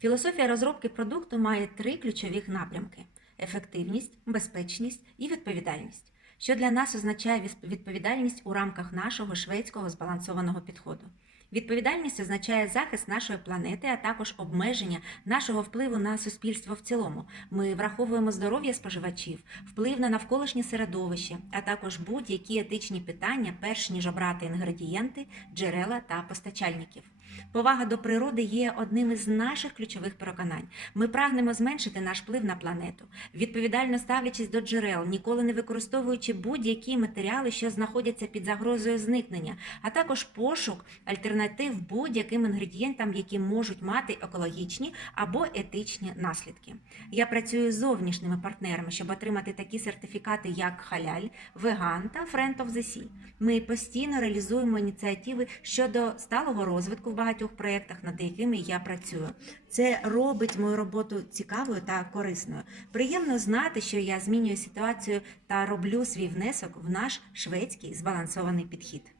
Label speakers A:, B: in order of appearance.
A: Філософія розробки продукту має три ключові напрямки: ефективність, безпечність і відповідальність, що для нас означає відповідальність у рамках нашого шведського збалансованого підходу. Відповідальність означає захист нашої планети, а також обмеження нашого впливу на суспільство в цілому. Ми враховуємо здоров'я споживачів, вплив на навколишнє середовище, а також будь-які етичні питання, перш ніж обрати інгредієнти, джерела та постачальників. Повага до природи є одним із наших ключових переконань. Ми прагнемо зменшити наш вплив на планету, відповідально ставлячись до джерел, ніколи не використовуючи будь-які матеріали, що знаходяться під загрозою зникнення, а також пошук альтернатив будь-яким інгредієнтам, які можуть мати екологічні або етичні наслідки. Я працюю з зовнішніми партнерами, щоб отримати такі сертифікати, як халяль, веган та Friend of the Sea. Ми постійно реалізуємо ініціативи щодо сталого розвитку багатьох проєктах, над якими я працюю. Це робить мою роботу цікавою та корисною. Приємно знати, що я змінюю ситуацію та роблю свій внесок в наш шведський збалансований підхід.